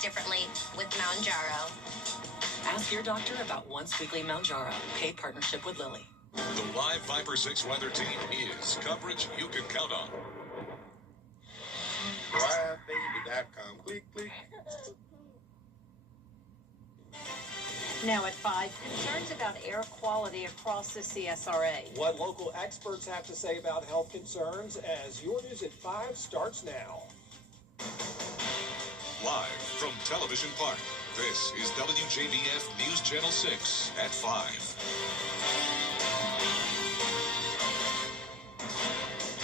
differently with Mounjaro. Ask your doctor about once weekly Mounjaro, paid partnership with Lilly. The live Viper 6 weather team is coverage you can count on. LiveBaby.com. Click, click. Now at 5, concerns about air quality across the CSRA. What local experts have to say about health concerns as your news at 5 starts now. Live from Television Park, this is WJBF News Channel 6 at 5.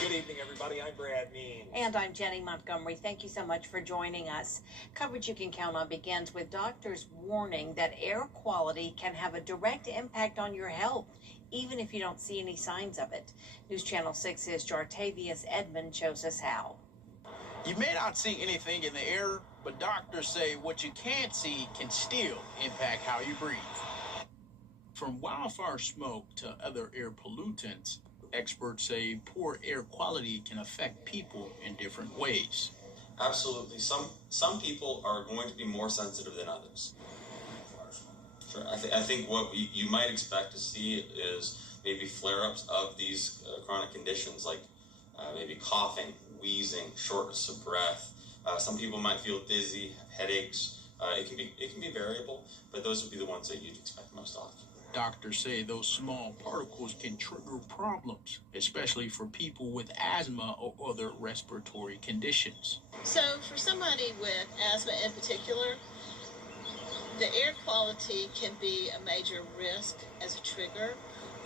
Good evening, everybody. I'm Brad Means. And I'm Jenny Montgomery. Thank you so much for joining us. Coverage you can count on begins with doctors warning that air quality can have a direct impact on your health, even if you don't see any signs of it. News Channel 6's Jartavius Edmond shows us how. You may not see anything in the air, but doctors say what you can't see can still impact how you breathe. From wildfire smoke to other air pollutants, experts say poor air quality can affect people in different ways. Absolutely. Some people are going to be more sensitive than others. Sure. I think what you might expect to see is maybe flare-ups of these chronic conditions like maybe coughing, wheezing, shortness of breath. Some people might feel dizzy, headaches. It can be variable, but those would be the ones that you'd expect most often. Doctors say those small particles can trigger problems, especially for people with asthma or other respiratory conditions. So for somebody with asthma in particular, the air quality can be a major risk as a trigger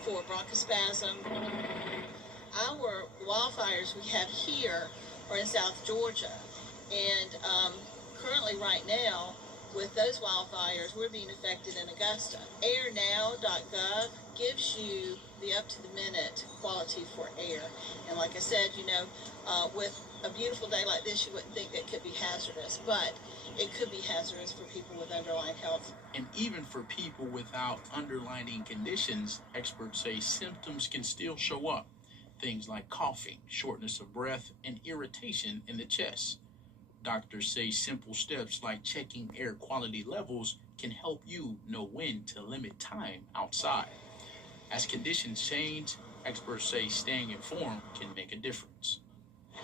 for bronchospasm. Our wildfires we have here are in South Georgia, and currently right now, with those wildfires, we're being affected in Augusta. Airnow.gov gives you the up-to-the-minute quality for air. And like I said, with a beautiful day like this, you wouldn't think that could be hazardous, but it could be hazardous for people with underlying health. And even for people without underlying conditions, experts say symptoms can still show up. Things like coughing, shortness of breath, and irritation in the chest. Doctors say simple steps like checking air quality levels can help you know when to limit time outside. As conditions change, experts say staying informed can make a difference.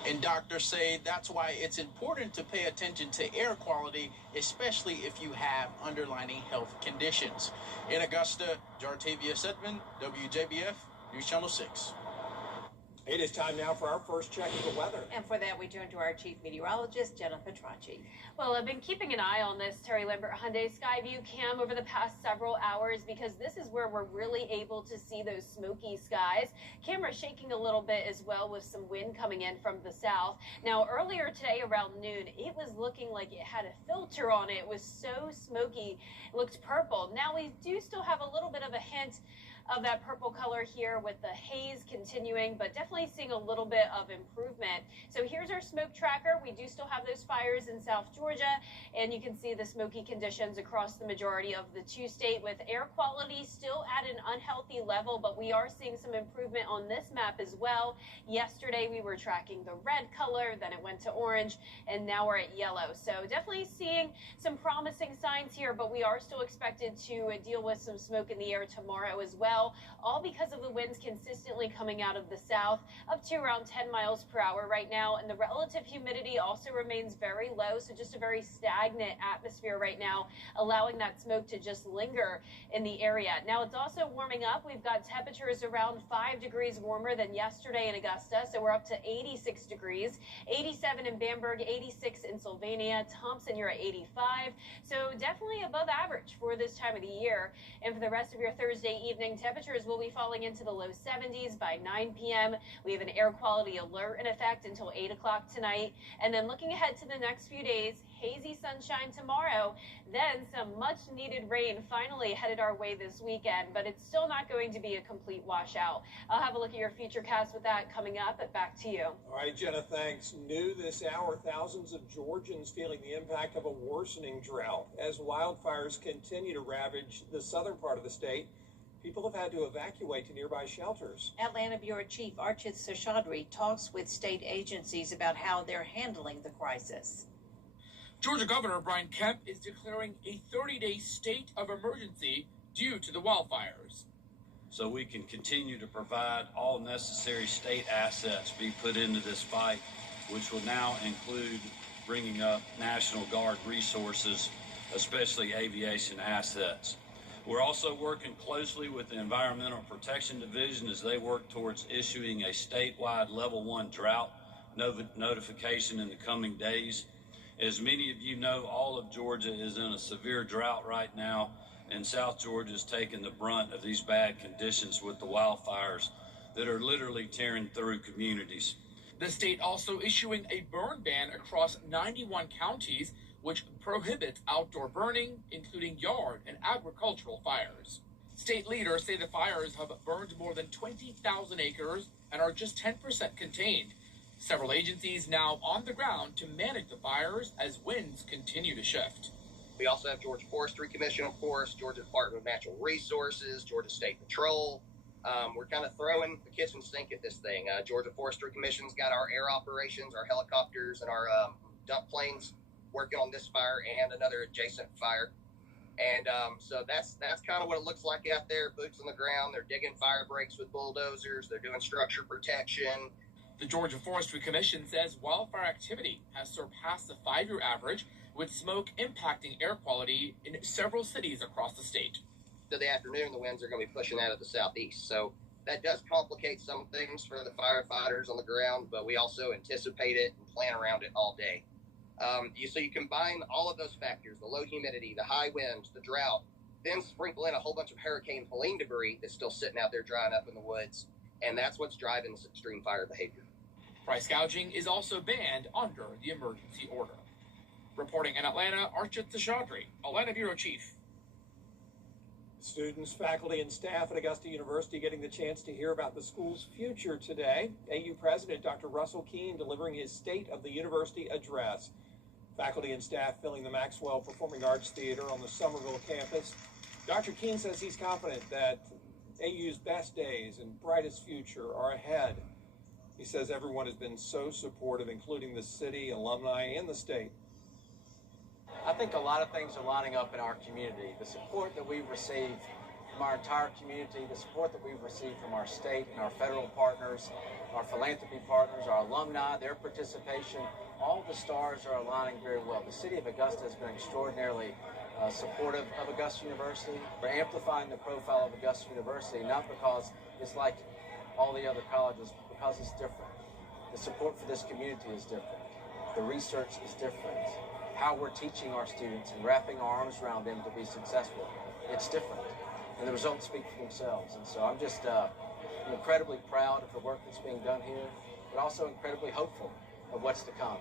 And doctors say that's why it's important to pay attention to air quality, especially if you have underlying health conditions. In Augusta, Jartavius Edmond, WJBF, News Channel 6. It is time now for our first check of the weather. And for that, we turn to our chief meteorologist, Jenna Petracci. Well, I've been keeping an eye on this Terry Lambert Hyundai Skyview cam over the past several hours because this is where we're really able to see those smoky skies. Camera shaking a little bit as well with some wind coming in from the south. Now, earlier today around noon, it was looking like it had a filter on it. It was so smoky. It looked purple. Now, we do still have a little bit of a hint of that purple color here with the haze continuing, but definitely seeing a little bit of improvement. So here's our smoke tracker. We do still have those fires in South Georgia, and you can see the smoky conditions across the majority of the two-state with air quality still at an unhealthy level, but we are seeing some improvement on this map as well. Yesterday we were tracking the red color, then it went to orange, and now we're at yellow. So definitely seeing some promising signs here, but we are still expected to deal with some smoke in the air tomorrow as well. All because of the winds consistently coming out of the south up to around 10 miles per hour right now. And the relative humidity also remains very low. So just a very stagnant atmosphere right now, allowing that smoke to just linger in the area. Now it's also warming up. We've got temperatures around 5 degrees warmer than yesterday in Augusta. So we're up to 86 degrees, 87 in Bamberg, 86 in Sylvania, Thompson, you're at 85. So definitely above average for this time of the year. And for the rest of your Thursday evening, temperatures will be falling into the low 70s by 9 p.m. We have an air quality alert in effect until 8 o'clock tonight. And then looking ahead to the next few days, hazy sunshine tomorrow, then some much needed rain finally headed our way this weekend, but it's still not going to be a complete washout. I'll have a look at your futurecast with that coming up. Back to you. All right, Jenna, thanks. New this hour, thousands of Georgians feeling the impact of a worsening drought as wildfires continue to ravage the southern part of the state. People have had to evacuate to nearby shelters. Atlanta Bureau Chief Archit Seshadri talks with state agencies about how they're handling the crisis. Georgia Governor Brian Kemp is declaring a 30-day state of emergency due to the wildfires. So we can continue to provide all necessary state assets be put into this fight, which will now include bringing up National Guard resources, especially aviation assets. We're also working closely with the Environmental Protection Division as they work towards issuing a statewide level 1 drought notification in the coming days. As many of you know, all of Georgia is in a severe drought right now, and South Georgia is taking the brunt of these bad conditions with the wildfires that are literally tearing through communities. The state also issuing a burn ban across 91 counties, which prohibits outdoor burning, including yard and agricultural fires. State leaders say the fires have burned more than 20,000 acres and are just 10% contained. Several agencies now on the ground to manage the fires as winds continue to shift. We also have Georgia Forestry Commission, of course, Georgia Department of Natural Resources, Georgia State Patrol. We're kind of throwing the kitchen sink at this thing. Georgia Forestry Commission's got our air operations, our helicopters, and our dump planes working on this fire and another adjacent fire. And so that's kind of what it looks like out there. Boots on the ground. They're digging fire breaks with bulldozers. They're doing structure protection. The Georgia Forestry Commission says wildfire activity has surpassed the 5-year average, with smoke impacting air quality in several cities across the state. To the afternoon, the winds are going to be pushing out of the southeast. So that does complicate some things for the firefighters on the ground, but we also anticipate it and plan around it all day. So you combine all of those factors, the low humidity, the high winds, the drought, then sprinkle in a whole bunch of Hurricane Helene debris that's still sitting out there drying up in the woods, and that's what's driving this extreme fire behavior. Price gouging is also banned under the emergency order. Reporting in Atlanta, Archit Seshadri, Atlanta Bureau Chief. Students, faculty, and staff at Augusta University getting the chance to hear about the school's future today. AU President Dr. Russell Keene delivering his State of the University address. Faculty and staff filling the Maxwell Performing Arts Theater on the Somerville campus. Dr. Keene says he's confident that AU's best days and brightest future are ahead. He says everyone has been so supportive, including the city, alumni, and the state. I think a lot of things are lining up in our community. The support that we've received from our entire community, the support that we've received from our state and our federal partners, our philanthropy partners, our alumni, their participation, all the stars are aligning very well. The city of Augusta has been extraordinarily supportive of Augusta University. We're amplifying the profile of Augusta University, not because it's like all the other colleges, but because it's different. The support for this community is different. The research is different. How we're teaching our students and wrapping our arms around them to be successful, it's different. And the results speak for themselves. And so I'm just I'm incredibly proud of the work that's being done here, but also incredibly hopeful of what's to come.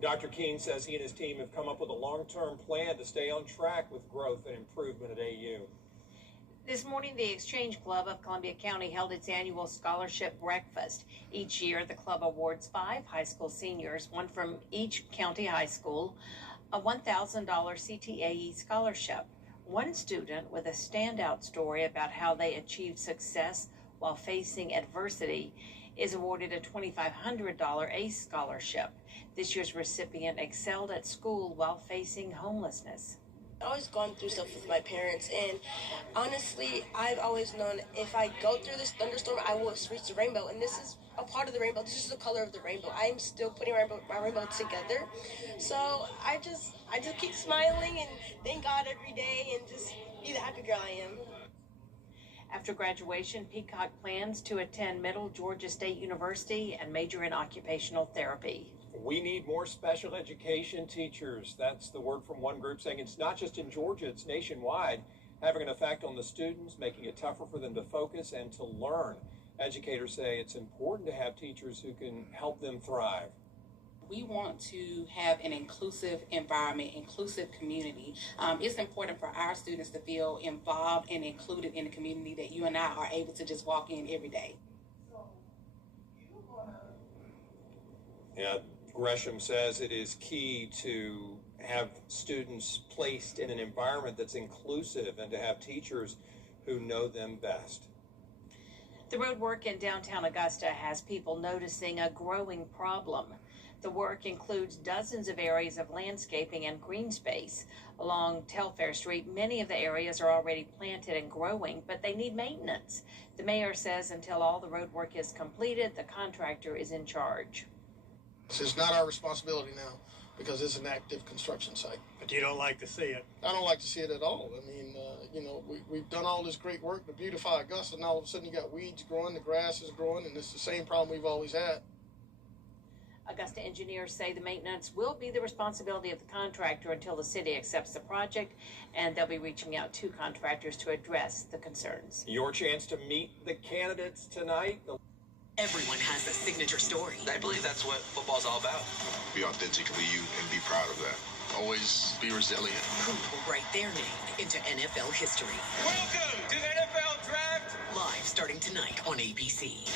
Dr. Keene says he and his team have come up with a long-term plan to stay on track with growth and improvement at AU. This morning, the Exchange Club of Columbia County held its annual scholarship breakfast. Each year, the club awards 5 high school seniors, one from each county high school, a $1,000 CTAE scholarship. One student with a standout story about how they achieved success while facing adversity is awarded a $2,500 ACE scholarship. This year's recipient excelled at school while facing homelessness. I've always gone through stuff with my parents, and honestly, I've always known if I go through this thunderstorm, I will reach the rainbow, and this is a part of the rainbow. This is the color of the rainbow. I'm still putting my rainbow together, so I just keep smiling and thank God every day and just be the happy girl I am. After graduation, Peacock plans to attend Middle Georgia State University and major in occupational therapy. We need more special education teachers. That's the word from one group saying it's not just in Georgia, it's nationwide, having an effect on the students, making it tougher for them to focus and to learn. Educators say it's important to have teachers who can help them thrive. We want to have an inclusive environment, inclusive community. It's important for our students to feel involved and included in the community that you and I are able to just walk in every day. Yeah, Gresham says it is key to have students placed in an environment that's inclusive and to have teachers who know them best. The road work in downtown Augusta has people noticing a growing problem. The work includes dozens of areas of landscaping and green space. Along Telfair Street, many of the areas are already planted and growing, but they need maintenance. The mayor says until all the road work is completed, the contractor is in charge. It's not our responsibility now because it's an active construction site. But you don't like to see it? I don't like to see it at all. I mean, we've done all this great work to beautify Augusta, and all of a sudden you got weeds growing, the grass is growing, and it's the same problem we've always had. Augusta engineers say the maintenance will be the responsibility of the contractor until the city accepts the project, and they'll be reaching out to contractors to address the concerns. Your chance to meet the candidates tonight. Everyone has a signature story. I believe that's what football's all about. Be authentically you and be proud of that. Always be resilient. Who will write their name into NFL history? Welcome to the NFL Draft! Live starting tonight on ABC.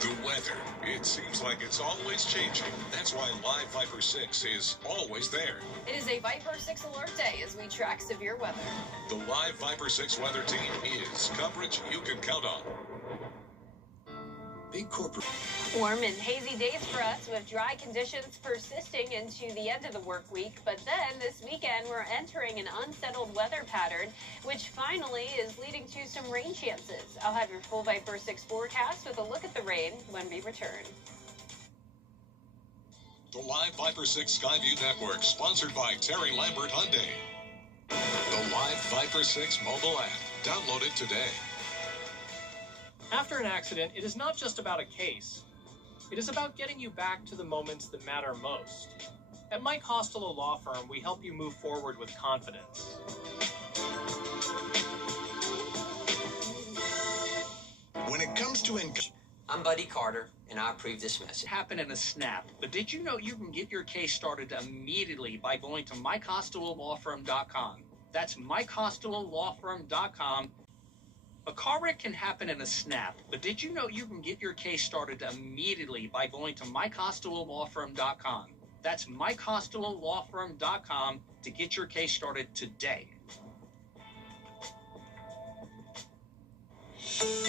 The weather. It seems like it's always changing. That's why Live Viper 6 is always there. It is a Viper 6 alert day as we track severe weather. The Live Viper 6 weather team is coverage you can count on. Big corporate. Warm and hazy days for us with dry conditions persisting into the end of the work week. But then this weekend, we're entering an unsettled weather pattern, which finally is leading to some rain chances. I'll have your full Viper 6 forecast with a look at the rain when we return. The Live Viper 6 Skyview Network, sponsored by Terry Lambert Hyundai. The Live Viper 6 mobile app. Download it today. After an accident, it is not just about a case. It is about getting you back to the moments that matter most. At Mike Costello Law Firm, we help you move forward with confidence. When it comes to income... I'm Buddy Carter, and I approve this message. Happen in a snap. But did you know you can get your case started immediately by going to MikeCostelloLawFirm.com? That's MikeCostelloLawFirm.com. A car wreck can happen in a snap, but did you know you can get your case started immediately by going to MikeCostelloLawFirm.com? That's MikeCostelloLawFirm.com to get your case started today.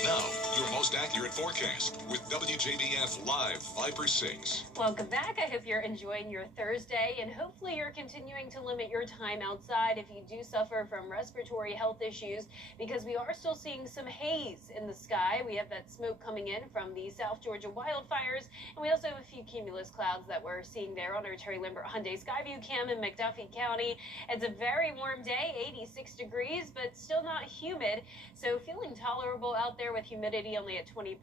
Now, your most accurate forecast with WJBF Live Viper 6. Welcome back. I hope you're enjoying your Thursday, and hopefully you're continuing to limit your time outside if you do suffer from respiratory health issues, because we are still seeing some haze in the sky. We have that smoke coming in from the South Georgia wildfires, and we also have a few cumulus clouds that we're seeing there on our Terry Lambert Hyundai Skyview cam in McDuffie County. It's a very warm day, 86 degrees, but still not humid, so feeling tolerable out there with humidity only at 20%,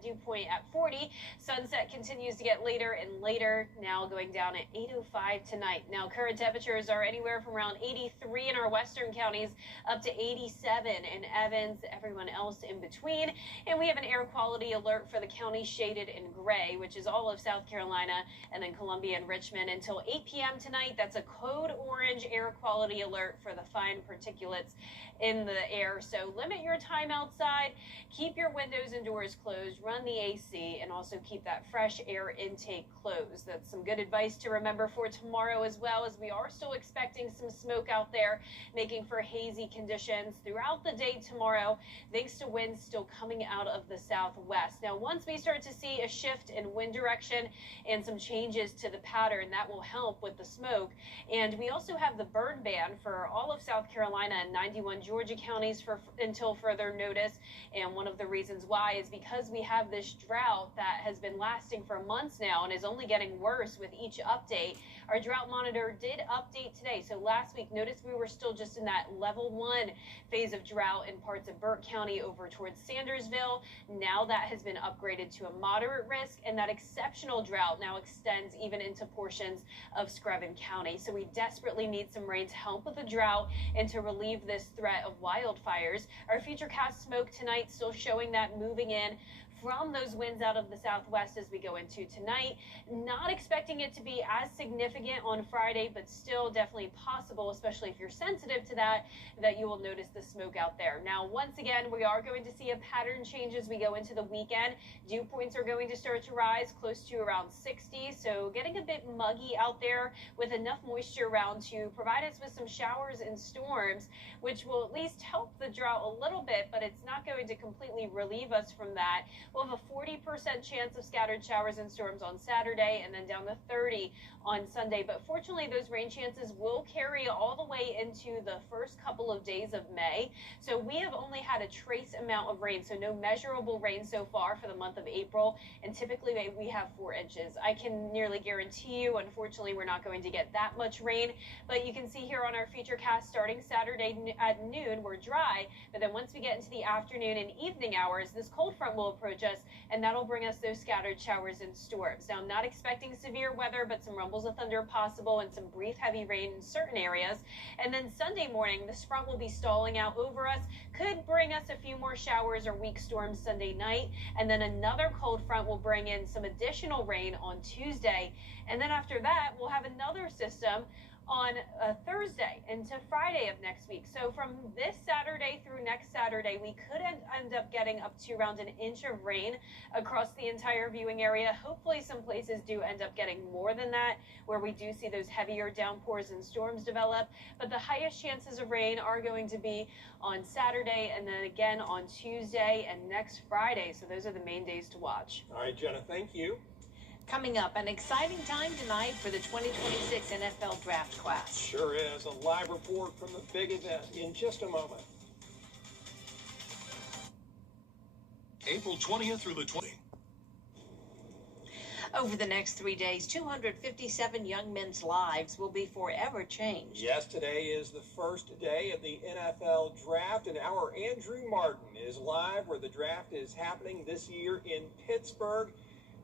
dew point at 40. Sunset continues to get later and later, now going down at 8:05 tonight. Now, current temperatures are anywhere from around 83 in our western counties up to 87 in Evans, everyone else in between. And we have an air quality alert for the county shaded in gray, which is all of South Carolina and then Columbia and Richmond until 8 p.m. tonight. That's a code orange air quality alert for the fine particulates in the air. So limit your time outside, keep your windows and doors closed, run the AC, and also keep that fresh air intake closed. That's some good advice to remember for tomorrow as well, as we are still expecting some smoke out there, making for hazy conditions throughout the day tomorrow, thanks to winds still coming out of the southwest. Now, once we start to see a shift in wind direction and some changes to the pattern, that will help with the smoke. And we also have the burn ban for all of South Carolina and 91 Georgia counties until further notice. And one of the reasons why is because we have this drought that has been lasting for months now and is only getting worse with each update. Our drought monitor did update today. So last week, notice we were still just in that level 1 phase of drought in parts of Burke County over towards Sandersville. Now that has been upgraded to a moderate risk, and that exceptional drought now extends even into portions of Screven County. So we desperately need some rain to help with the drought and to relieve this threat of wildfires. Our futurecast smoke tonight still showing that moving in from those winds out of the southwest as we go into tonight. Not expecting it to be as significant on Friday, but still definitely possible, especially if you're sensitive to that you will notice the smoke out there. Now, once again, we are going to see a pattern change as we go into the weekend. Dew points are going to start to rise close to around 60, so getting a bit muggy out there with enough moisture around to provide us with some showers and storms, which will at least help the drought a little bit, but it's not going to completely relieve us from that. We'll have a 40% chance of scattered showers and storms on Saturday, and then down to 30 on Sunday. But fortunately, those rain chances will carry all the way into the first couple of days of May. So we have only had a trace amount of rain, so no measurable rain so far for the month of April. And typically we have 4 inches. I can nearly guarantee you, unfortunately, we're not going to get that much rain. But you can see here on our Futurecast, starting Saturday at noon, we're dry. But then once we get into the afternoon and evening hours, this cold front will approach us, and that'll bring us those scattered showers and storms. Now, I'm not expecting severe weather, but some rumbles of thunder possible and some brief heavy rain in certain areas. And then Sunday morning, this front will be stalling out over us, could bring us a few more showers or weak storms Sunday night. And then another cold front will bring in some additional rain on Tuesday. And then after that, we'll have another system on Thursday into Friday of next week. So from this Saturday through next Saturday, we could end up getting up to around 1 inch of rain across the entire viewing area. Hopefully some places do end up getting more than that, where we do see those heavier downpours and storms develop. But the highest chances of rain are going to be on Saturday and then again on Tuesday and next Friday. So those are the main days to watch. All right, Jenna, thank you. Coming up, an exciting time tonight for the 2026 NFL Draft Class. Sure is. A live report from the big event in just a moment. April 20th through the 20th. Over the next 3 days, 257 young men's lives will be forever changed. Yes, today is the first day of the NFL Draft, and our Andrew Martin is live where the draft is happening this year in Pittsburgh.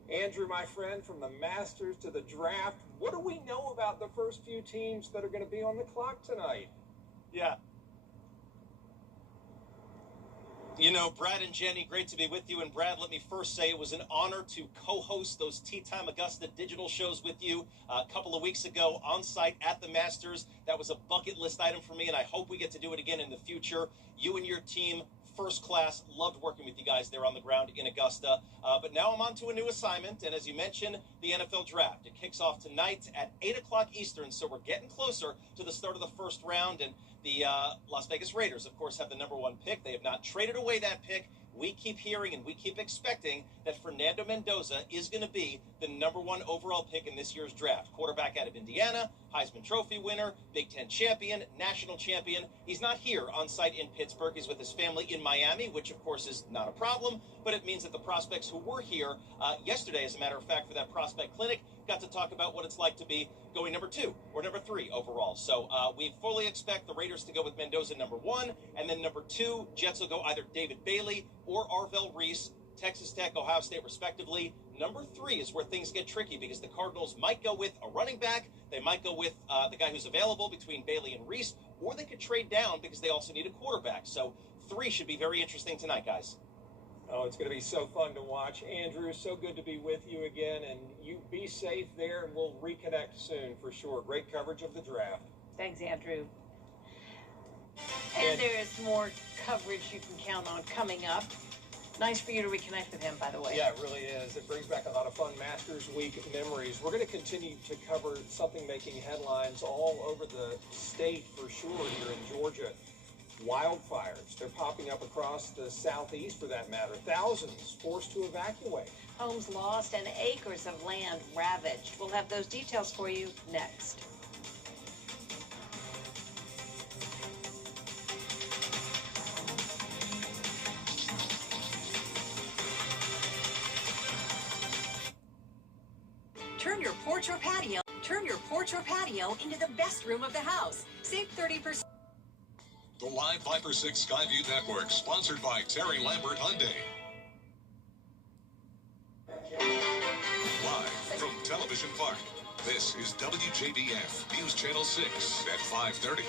Andrew, my friend, from the Masters to the draft, what do we know about the first few teams that are going to be on the clock tonight? Yeah. You know, Brad and Jenny, great to be with you. And Brad, let me first say it was an honor to co-host those Tea Time Augusta digital shows with you a couple of weeks ago on site at the Masters. That was a bucket list item for me, and I hope we get to do it again in the future. You and your team, first class. Loved working with you guys there on the ground in Augusta. But now I'm on to a new assignment, and as you mentioned, the NFL Draft. It kicks off tonight at 8 o'clock Eastern, so we're getting closer to the start of the first round, and the Las Vegas Raiders, of course, have the #1 pick. They have not traded away that pick. We keep hearing and we keep expecting that Fernando Mendoza is going to be the #1 overall pick in this year's draft. Quarterback out of Indiana, Heisman Trophy winner, Big Ten champion, national champion. He's not here on site in Pittsburgh. He's with his family in Miami, which of course is not a problem, but it means that the prospects who were here yesterday, as a matter of fact, for that prospect clinic, got to talk about what it's like to be going #2 or #3 overall. So we fully expect the Raiders to go with Mendoza #1, and then #2, Jets will go either David Bailey or Arvell Reese, Texas Tech, Ohio State, respectively. #3 is where things get tricky because the Cardinals might go with a running back. They might go with the guy who's available between Bailey and Reese, or they could trade down because they also need a quarterback. So 3 should be very interesting tonight, guys. Oh, it's going to be so fun to watch. Andrew, so good to be with you again, and you be safe there, and we'll reconnect soon for sure. Great coverage of the draft. Thanks, Andrew. And there's more coverage you can count on coming up. Nice for you to reconnect with him, by the way. Yeah, it really is. It brings back a lot of fun Masters Week memories. We're going to continue to cover something making headlines all over the state for sure here in Georgia. Wildfires. They're popping up across the southeast for that matter. Thousands forced to evacuate. Homes lost and acres of land ravaged. We'll have those details for you next. Turn your porch or patio into the best room of the house. Save 30%. The Live Viper 6 Skyview Network, sponsored by Terry Lambert Hyundai. Live from Television Park, this is WJBF News Channel 6 at 5:30.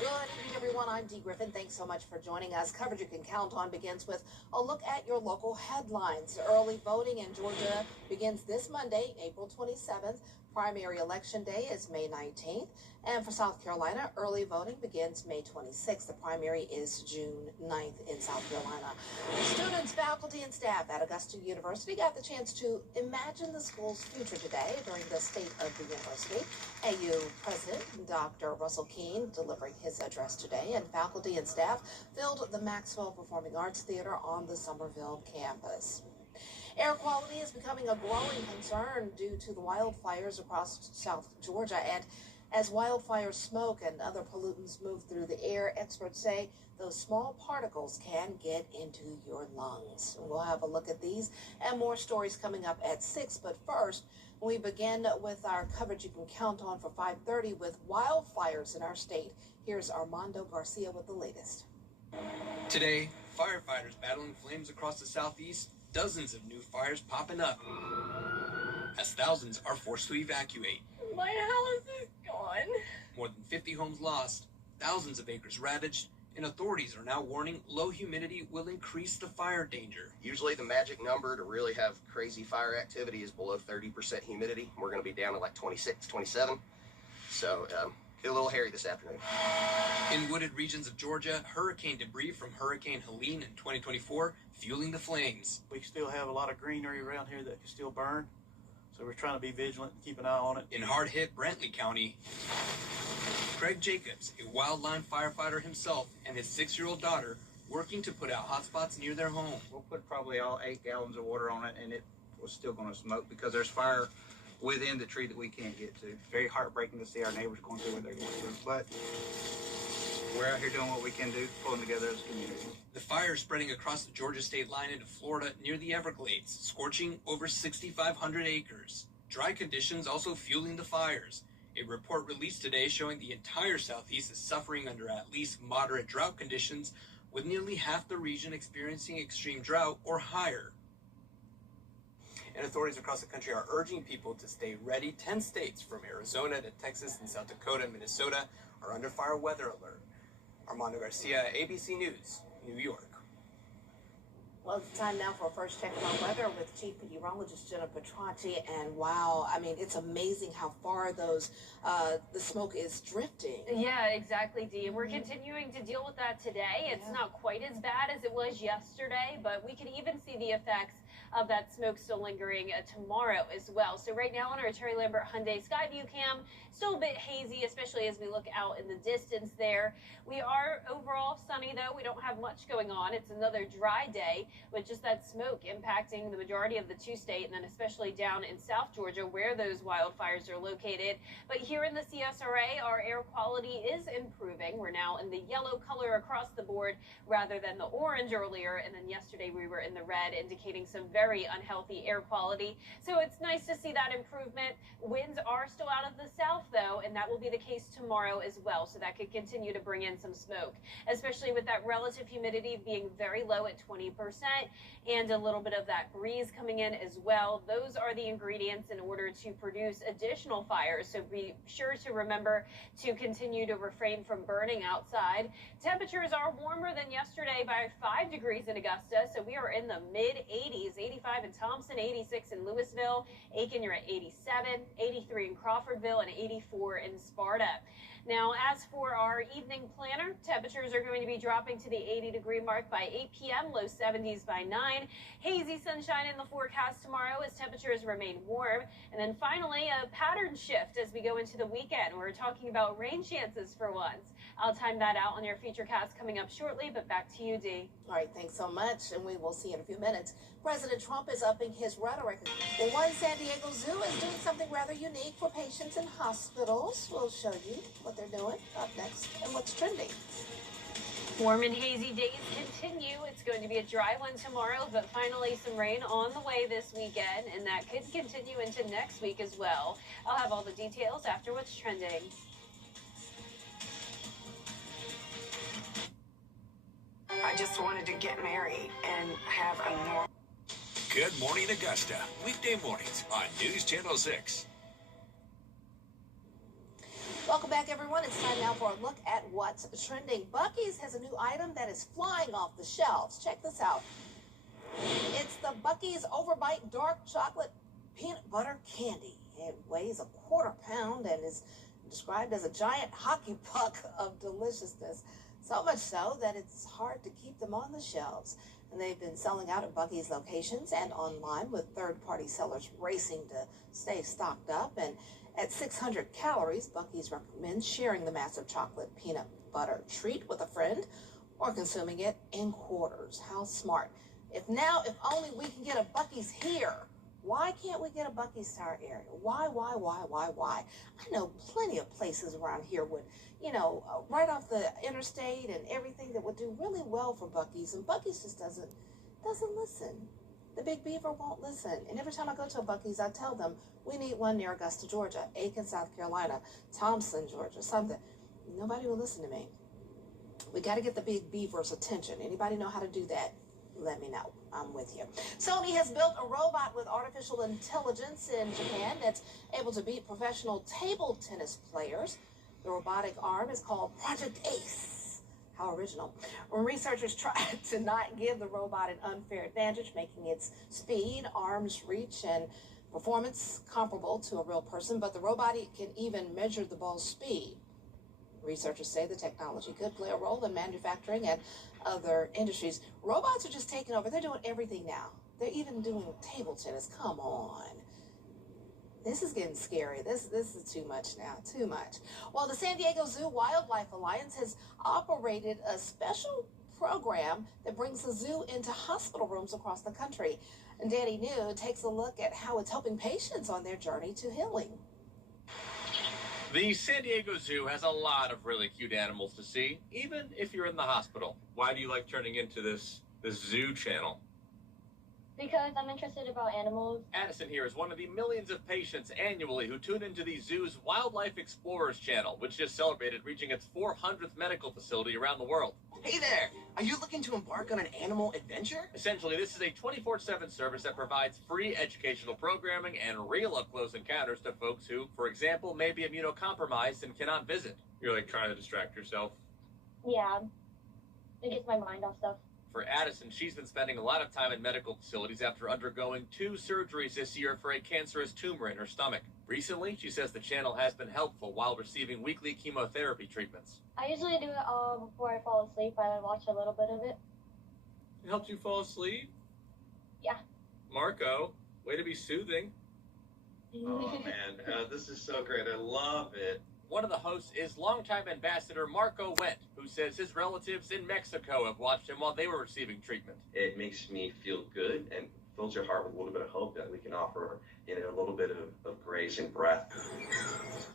Good evening, everyone. I'm Dee Griffin. Thanks so much for joining us. Coverage you can count on begins with a look at your local headlines. Early voting in Georgia begins this Monday, April 27th. Primary election day is May 19th. And for South Carolina, early voting begins May 26th. The primary is June 9th in South Carolina. Students, faculty, and staff at Augusta University got the chance to imagine the school's future today during the State of the University. AU President Dr. Russell Keene delivering his address to today, and faculty and staff filled the Maxwell Performing Arts Theater on the Somerville campus. Air quality is becoming a growing concern due to the wildfires across South Georgia, and as wildfire smoke and other pollutants move through the air, experts say those small particles can get into your lungs. We'll have a look at these and more stories coming up at 6, but first, we begin with our coverage you can count on for 5:30 with wildfires in our state. Here's Armando Garcia with the latest. Today, firefighters battling flames across the southeast, dozens of new fires popping up as thousands are forced to evacuate. My house is gone. More than 50 homes lost, thousands of acres ravaged, and authorities are now warning low humidity will increase the fire danger. Usually the magic number to really have crazy fire activity is below 30% humidity. We're going to be down to like 26, 27. So get a little hairy this afternoon. In wooded regions of Georgia, hurricane debris from Hurricane Helene in 2024 fueling the flames. We still have a lot of greenery around here that can still burn. So we're trying to be vigilant and keep an eye on it. In hard-hit Brantley County, Craig Jacobs, a wildland firefighter himself, and his 6-year-old daughter working to put out hotspots near their home. We'll put probably all 8 gallons of water on it, and it was still going to smoke because there's fire within the tree that we can't get to. Very heartbreaking to see our neighbors going through what they're going through, but we're out here doing what we can do, pulling together as a community. The fire spreading across the Georgia state line into Florida near the Everglades, scorching over 6,500 acres. Dry conditions also fueling the fires. A report released today showing the entire southeast is suffering under at least moderate drought conditions, with nearly half the region experiencing extreme drought or higher. And authorities across the country are urging people to stay ready. 10 states from Arizona to Texas and South Dakota and Minnesota are under fire weather alert. Armando Garcia, ABC News, New York. Well, it's time now for a first check of our weather with Chief Meteorologist Jenna Petracci. And wow, I mean, it's amazing how far the smoke is drifting. Yeah, exactly, Dee. And we're continuing to deal with that today. It's not quite as bad as it was yesterday, but we can even see the effects of that smoke still lingering tomorrow as well. So right now on our Terry Lambert Hyundai Skyview cam, still a bit hazy, especially as we look out in the distance there. We are overall sunny though. We don't have much going on. It's another dry day with just that smoke impacting the majority of the two-state, and then especially down in South Georgia where those wildfires are located. But here in the CSRA, our air quality is improving. We're now in the yellow color across the board rather than the orange earlier, and then yesterday we were in the red, indicating some very unhealthy air quality. So it's nice to see that improvement. Winds are still out of the south though, and that will be the case tomorrow as well. So that could continue to bring in some smoke, especially with that relative humidity being very low at 20% and a little bit of that breeze coming in as well. Those are the ingredients in order to produce additional fires. So be sure to remember to continue to refrain from burning outside. Temperatures are warmer than yesterday by 5 degrees in Augusta. So we are in the mid 80s, 85 in Thompson, 86 in Louisville. Aiken, you're at 87, 83 in Crawfordville, and 84 in Sparta. Now, as for our evening planner, temperatures are going to be dropping to the 80-degree mark by 8 p.m., low 70s by 9. Hazy sunshine in the forecast tomorrow as temperatures remain warm. And then finally, a pattern shift as we go into the weekend. We're talking about rain chances for once. I'll time that out on your featurecast coming up shortly, but back to you, Dee. All right, thanks so much, and we will see you in a few minutes. President Trump is upping his rhetoric. Well, one San Diego zoo is doing something rather unique for patients in hospitals. We'll show you what they're doing up next and what's trending. Warm and hazy days continue. It's going to be a dry one tomorrow, but finally some rain on the way this weekend, and that could continue into next week as well. I'll have all the details after what's trending. I just wanted to get married and have a normal. Good morning, Augusta. Weekday mornings on News Channel 6. Welcome back, everyone. It's time now for a look at what's trending. Buc-ee's has a new item that is flying off the shelves. Check this out. It's the Buc-ee's Overbite Dark Chocolate Peanut Butter Candy. It weighs a quarter pound and is described as a giant hockey puck of deliciousness. So much so that it's hard to keep them on the shelves. And they've been selling out at Buc-ee's locations and online, with third-party sellers racing to stay stocked up. And At 600 calories, Buc-ee's recommends sharing the massive chocolate peanut butter treat with a friend or consuming it in quarters. How smart. If only we can get a Buc-ee's here. Why can't we get a Buc-ee's to our area? Why? I know plenty of places around here would, right off the interstate and everything that would do really well for Buc-ee's, and Buc-ee's just doesn't listen. The Big Beaver won't listen. And every time I go to a Buc-ee's, I tell them, we need one near Augusta, Georgia, Aiken, South Carolina, Thompson, Georgia, something. Nobody will listen to me. We got to get the Big Beaver's attention. Anybody know how to do that? Let me know. I'm with you. Sony has built a robot with artificial intelligence in Japan that's able to beat professional table tennis players. The robotic arm is called Project Ace. How original. When researchers tried to not give the robot an unfair advantage, making its speed, arms reach, and performance comparable to a real person, but the robot can even measure the ball's speed. Researchers say the technology could play a role in manufacturing and other industries. Robots are just taking over. They're doing everything now. They're even doing table tennis. Come on. This is getting scary. This is too much now. Too much. Well, the San Diego Zoo Wildlife Alliance has operated a special program that brings the zoo into hospital rooms across the country. And Danny New takes a look at how it's helping patients on their journey to healing. The San Diego Zoo has a lot of really cute animals to see, even if you're in the hospital. Why do you like turning into this zoo channel? Because I'm interested about animals. Addison here is one of the millions of patients annually who tune into the zoo's Wildlife Explorers channel, which just celebrated reaching its 400th medical facility around the world. Hey there! Are you looking to embark on an animal adventure? Essentially, this is a 24/7 service that provides free educational programming and real up-close encounters to folks who, for example, may be immunocompromised and cannot visit. You're like trying to distract yourself? Yeah. It gets my mind off stuff. For Addison, she's been spending a lot of time in medical facilities after undergoing 2 surgeries this year for a cancerous tumor in her stomach. Recently, she says the channel has been helpful while receiving weekly chemotherapy treatments. I usually do it before I fall asleep. I watch a little bit of it. It helps you fall asleep? Yeah. Marco, way to be soothing. Oh man, this is so great. I love it. One of the hosts is longtime ambassador Marco Wendt, who says his relatives in Mexico have watched him while they were receiving treatment. It makes me feel good and fills your heart with a little bit of hope that we can offer, a little bit of grace and breath.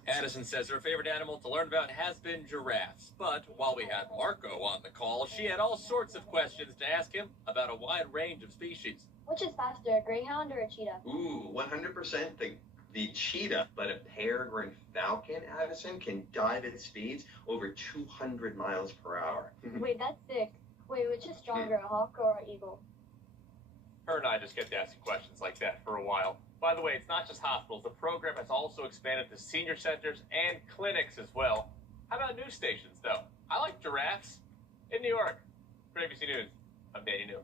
Addison says her favorite animal to learn about has been giraffes. But while we had Marco on the call, she had all sorts of questions to ask him about a wide range of species. Which is faster, a greyhound or a cheetah? Ooh, 100% the cheetah, but a peregrine falcon, Addison, can dive at speeds over 200 miles per hour. Wait, that's sick. Wait, which is stronger, a hawk or an eagle? Her and I just kept asking questions like that for a while. By the way, it's not just hospitals. The program has also expanded to senior centers and clinics as well. How about news stations, though? I like giraffes. In New York, for ABC News, I'm Danny New.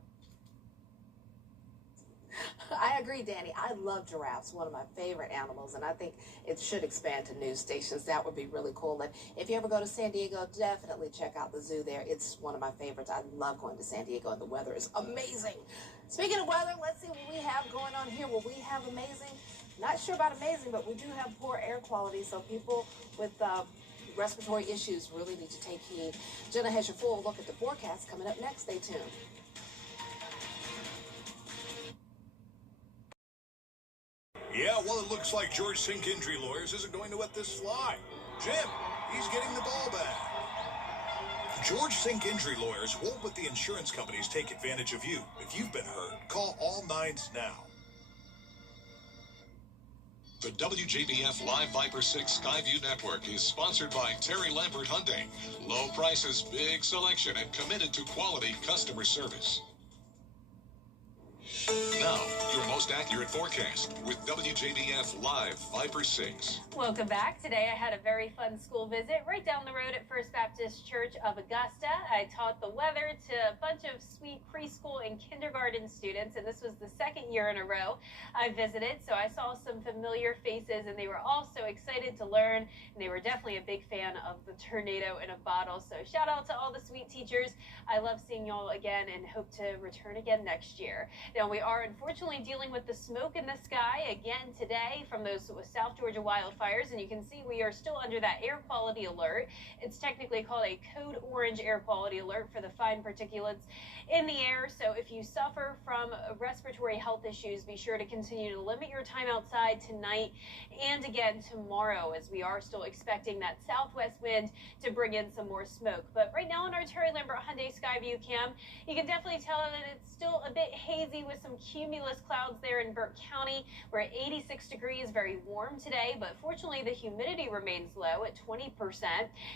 I agree, Danny. I love giraffes, one of my favorite animals, and I think it should expand to news stations. That would be really cool. And if you ever go to San Diego, definitely check out the zoo there. It's one of my favorites. I love going to San Diego, and the weather is amazing. Speaking of weather, let's see what we have going on here. What we have amazing, not sure about amazing, but we do have poor air quality, so people with respiratory issues really need to take heed. Jenna has your full look at the forecast coming up next. Stay tuned. Yeah, well, it looks like George Sink Injury Lawyers isn't going to let this fly. Jim, he's getting the ball back. George Sink Injury Lawyers won't let the insurance companies take advantage of you. If you've been hurt, call all nines now. The WJBF Live Viper 6 Skyview Network is sponsored by Terry Lambert Hyundai. Low prices, big selection, and committed to quality customer service. Now, your most accurate forecast with WJBF Live Viper 6. Welcome back. Today I had a very fun school visit right down the road at First Baptist Church of Augusta. I taught the weather to a bunch of sweet preschool and kindergarten students, and this was the second year in a row I visited, so I saw some familiar faces, and they were all so excited to learn, and they were definitely a big fan of the tornado in a bottle. So shout out to all the sweet teachers. I love seeing y'all again and hope to return again next year. Now, we are unfortunately dealing dealing with the smoke in the sky again today from those South Georgia wildfires, and you can see we are still under that air quality alert. It's technically called a code orange air quality alert for the fine particulates in the air. So if you suffer from respiratory health issues, be sure to continue to limit your time outside tonight and again tomorrow, as we are still expecting that southwest wind to bring in some more smoke. But right now on our Terry Lambert Hyundai Skyview cam, you can definitely tell that it's still a bit hazy with some cumulus clouds there in Burke County. We're at 86 degrees, very warm today, but fortunately the humidity remains low at 20%,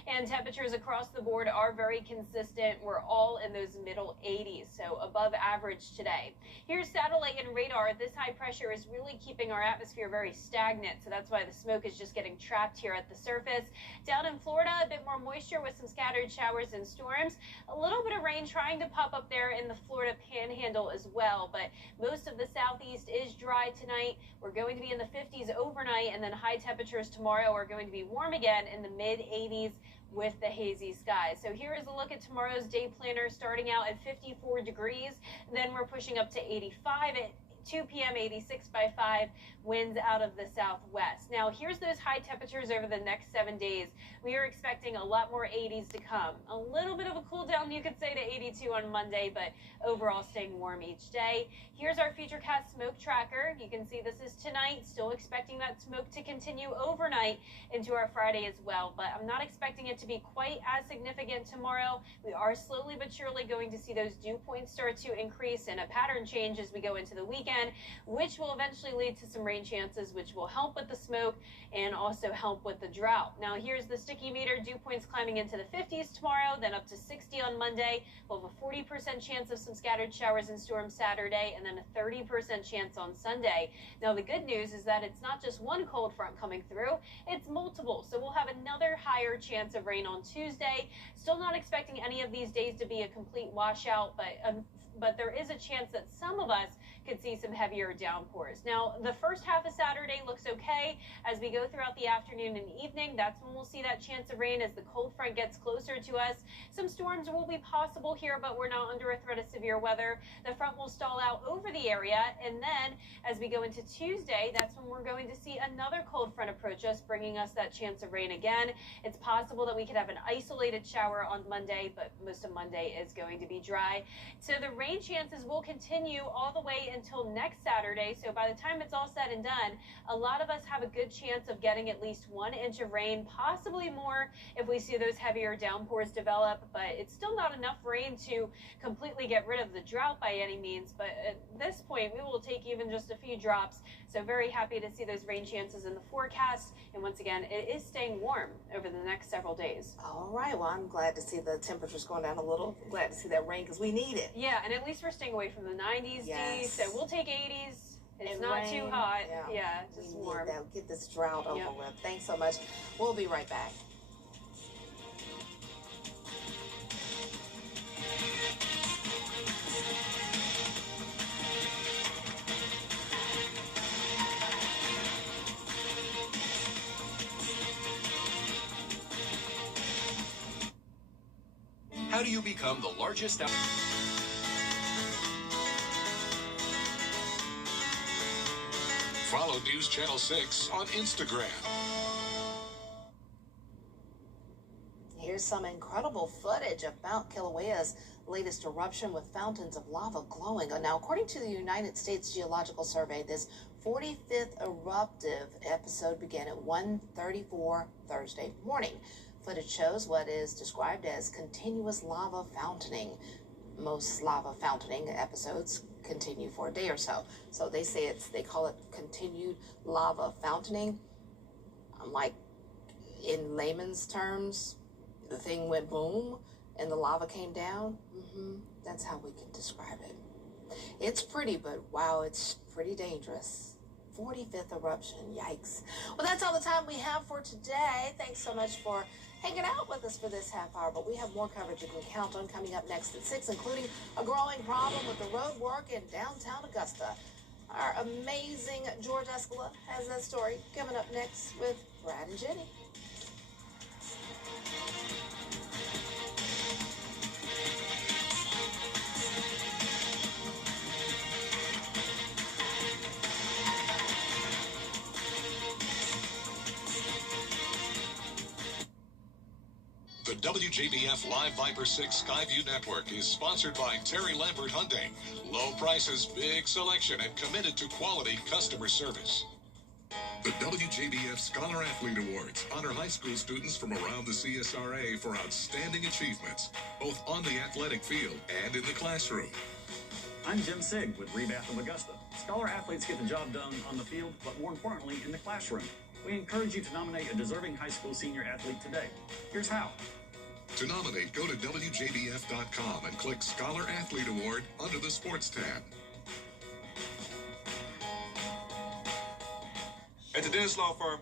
and temperatures across the board are very consistent. We're all in those middle 80s, so above average today. Here's satellite and radar. This high pressure is really keeping our atmosphere very stagnant, so that's why the smoke is just getting trapped here at the surface. Down in Florida, a bit more moisture with some scattered showers and storms. A little bit of rain trying to pop up there in the Florida Panhandle as well, but most of the southeast is dry tonight. We're going to be in the 50s overnight, and then high temperatures tomorrow are going to be warm again in the mid 80s with the hazy skies. So here is a look at tomorrow's day planner, starting out at 54 degrees. Then we're pushing up to 85 at 2 p.m., 86 by 5, winds out of the southwest. Now, here's those high temperatures over the next 7 days. We are expecting a lot more 80s to come. A little bit of a cool down, you could say, to 82 on Monday, but overall staying warm each day. Here's our Futurecast smoke tracker. You can see this is tonight. Still expecting that smoke to continue overnight into our Friday as well, but I'm not expecting it to be quite as significant tomorrow. We are slowly but surely going to see those dew points start to increase and a pattern change as we go into the weekend, which will eventually lead to some rain chances, which will help with the smoke and also help with the drought. Now, here's the sticky meter. Dew points climbing into the 50s tomorrow, then up to 60 on Monday. We'll have a 40% chance of some scattered showers and storms Saturday, and then a 30% chance on Sunday. Now, the good news is that it's not just one cold front coming through, it's multiple. So we'll have another higher chance of rain on Tuesday. Still not expecting any of these days to be a complete washout, but there is a chance that some of us could see some heavier downpours. Now, the first half of Saturday looks okay. As we go throughout the afternoon and evening, that's when we'll see that chance of rain as the cold front gets closer to us. Some storms will be possible here, but we're not under a threat of severe weather. The front will stall out over the area, and then as we go into Tuesday, that's when we're going to see another cold front approach us, bringing us that chance of rain again. It's possible that we could have an isolated shower on Monday, but most of Monday is going to be dry. So the rain chances will continue all the way until next Saturday. So by the time it's all said and done, a lot of us have a good chance of getting at least 1 inch of rain, possibly more if we see those heavier downpours develop, but it's still not enough rain to completely get rid of the drought by any means. But at this point, we will take even just a few drops. So very happy to see those rain chances in the forecast. And once again, it is staying warm over the next several days. All right. Well, I'm glad to see the temperatures going down a little. Glad to see that rain because we need it. Yeah, and at least we're staying away from the 90s, Yes. So we'll take 80s. It's And not rain, too hot. yeah. Just We need warm. that. Get this drought over Yep. with. Thanks so much. We'll be right back. How do you become the largest? Follow News Channel 6 on Instagram. Here's some incredible footage of Mount Kilauea's latest eruption with fountains of lava glowing. Now, according to the United States Geological Survey, this 45th eruptive episode began at 1:34 Thursday morning. Footage shows what is described as continuous lava fountaining. Most lava fountaining episodes continue for a day or so. So they say they call it continued lava fountaining. Like in layman's terms, the thing went boom and the lava came down. That's how we can describe it. It's pretty, but wow, it's pretty dangerous. 45th eruption, yikes. Well, that's all the time we have for today. Thanks so much for hanging out with us for this half hour, but we have more coverage you can count on coming up next at 6, including a growing problem with the road work in downtown Augusta. Our amazing George Escala has that story coming up next with Brad and Jenny. The WJBF Live Viper 6 Skyview Network is sponsored by Terry Lambert Hyundai. Low prices, big selection, and committed to quality customer service. The WJBF Scholar Athlete Awards honor high school students from around the CSRA for outstanding achievements, both on the athletic field and in the classroom. I'm Jim Sigg with Rebath of Augusta. Scholar athletes get the job done on the field, but more importantly, in the classroom. We encourage you to nominate a deserving high school senior athlete today. Here's how. To nominate, go to WJBF.com and click Scholar Athlete Award under the Sports tab. At the Dennis Law Firm,